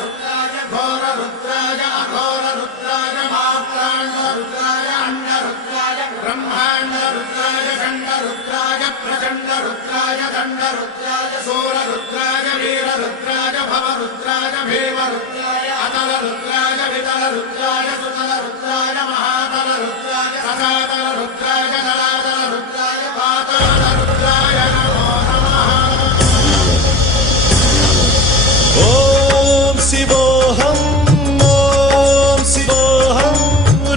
रुद्राय घोर रुद्राय अघोर रुद्राय मात्राण्ड रुद्राय अंड रुद्राय ब्रह्मांड रुद्राय खंड रुद्राय प्रचंड रुद्राय दंड रुद्राय सूर रुद्राय वीर रुद्राय भव रुद्राय भीम रुद्राय अतल रुद्राय वितल रुद्राय सुतल रुद्राय महातल रुद्राय सदातल रुद्राय जलातल रुद्राय पाताल रुद्राय नमो नमः। ओम शिवोऽहं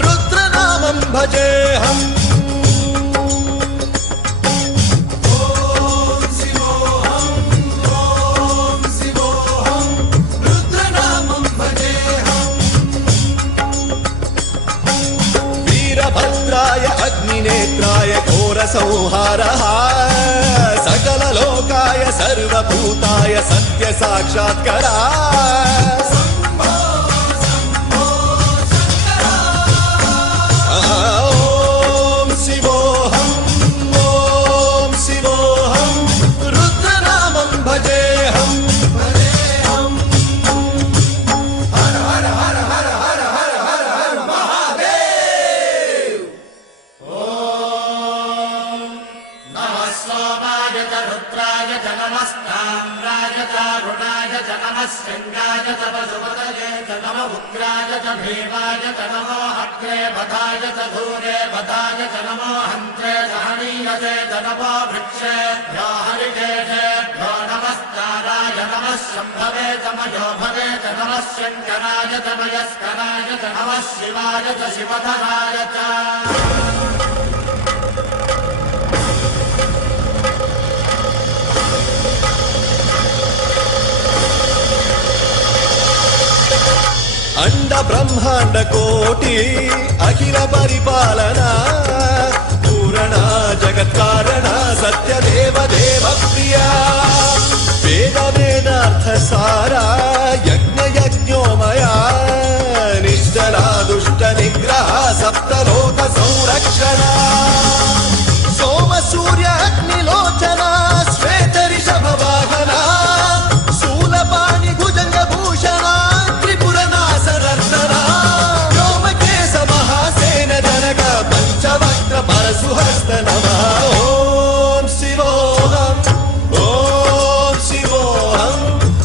रुद्रनामं भजेऽहम्। वीरभद्राय अग्निनेत्राय घोरसंहारः सकललोकाय सर्वभूताय सत्यसाक्षात्करा। ॐ शिवोऽहं रुद्रनामं भजेऽहम्। हर हर हर हर हर हर हर हर महादेव। नमः सोमाय च रुद्राय च नमस्ताम्राय च रुणाय च नमः शृङ्गाय च पशुपतये च नमः उग्राय च भीमाय च नमो अग्रे बधाय च धूरे बधाय च नमो हन्त्रे च हनीयसे च नमो वृक्षेभ्यो हरिकेशेभ्यो नमस्काराय नमः शम्भवे च मयोभवे च नमः शङ्कराय च मयस्कराय च नमः शिवाय च शिवधराय च। अंड ब्रह्मांड कोटि अखिल परिपालना पूरणा जगत्कारणा सत्यदेव देव प्रिया वेद वेदार्थ सारा यज्ञ यज्ञोमया निश्चला दुष्ट निग्रह सप्तलोक संरक्षणा सोम सूर्य अग्निलोचना श्वेत ऋषभ वाहना शूलपाणि भुजंग भूषणा परशुहस्त नमः। ओम शिवोऽहं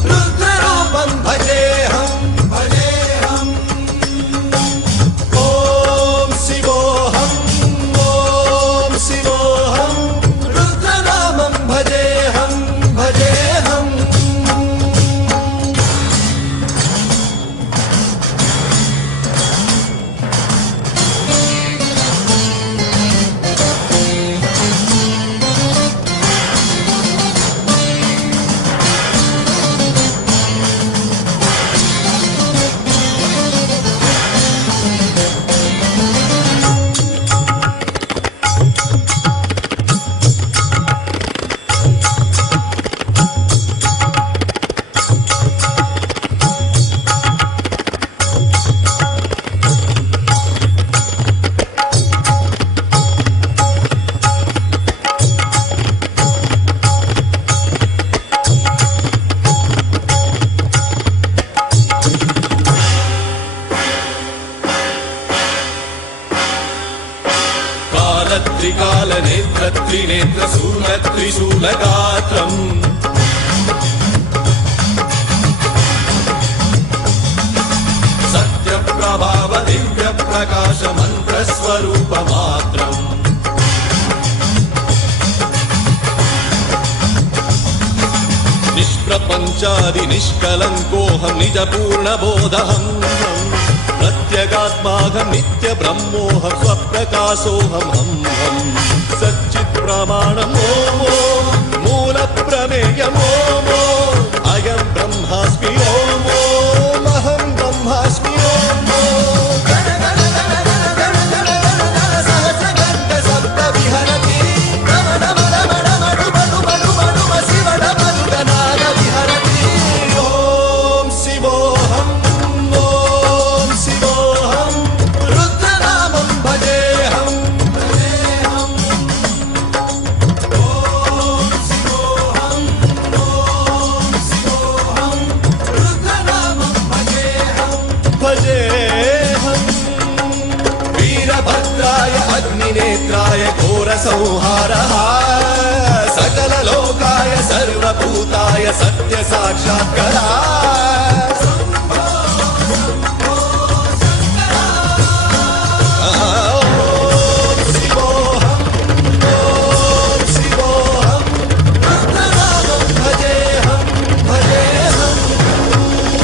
रुद्ररूपं भजेऽहम्। ओम शिवोऽहं रुद्रनामं भजेऽहम्। त्रिकालनेत्र त्रिनेत्र शूलत्रिशूलगात्रम् सत्यप्रभाव दिव्यप्रकाश मन्त्रस्वरूपमात्रम् निष्प्रपञ्चादि निष्कलङ्कोऽहं निजपूर्णबोधहम् प्रत्यगात्माहं नित्य ब्रह्मोऽहं स्वप्रकाशोऽहम् सच्चित् प्रमाणम् ओम मूल प्रमेयम् ओम अयं ब्रह्मास्मि ओम अहं ब्रह्मास्मि ओम सहस्रगन्ध शब्द विहरति शिवडमरुगनाद विहरति। ओम शिवोऽहं रुद्रनामं भजेऽहम्। ओम शिवोऽहं घोर संहारः सकल लोकाय सर्वभूताय सत्य साक्षात्कारः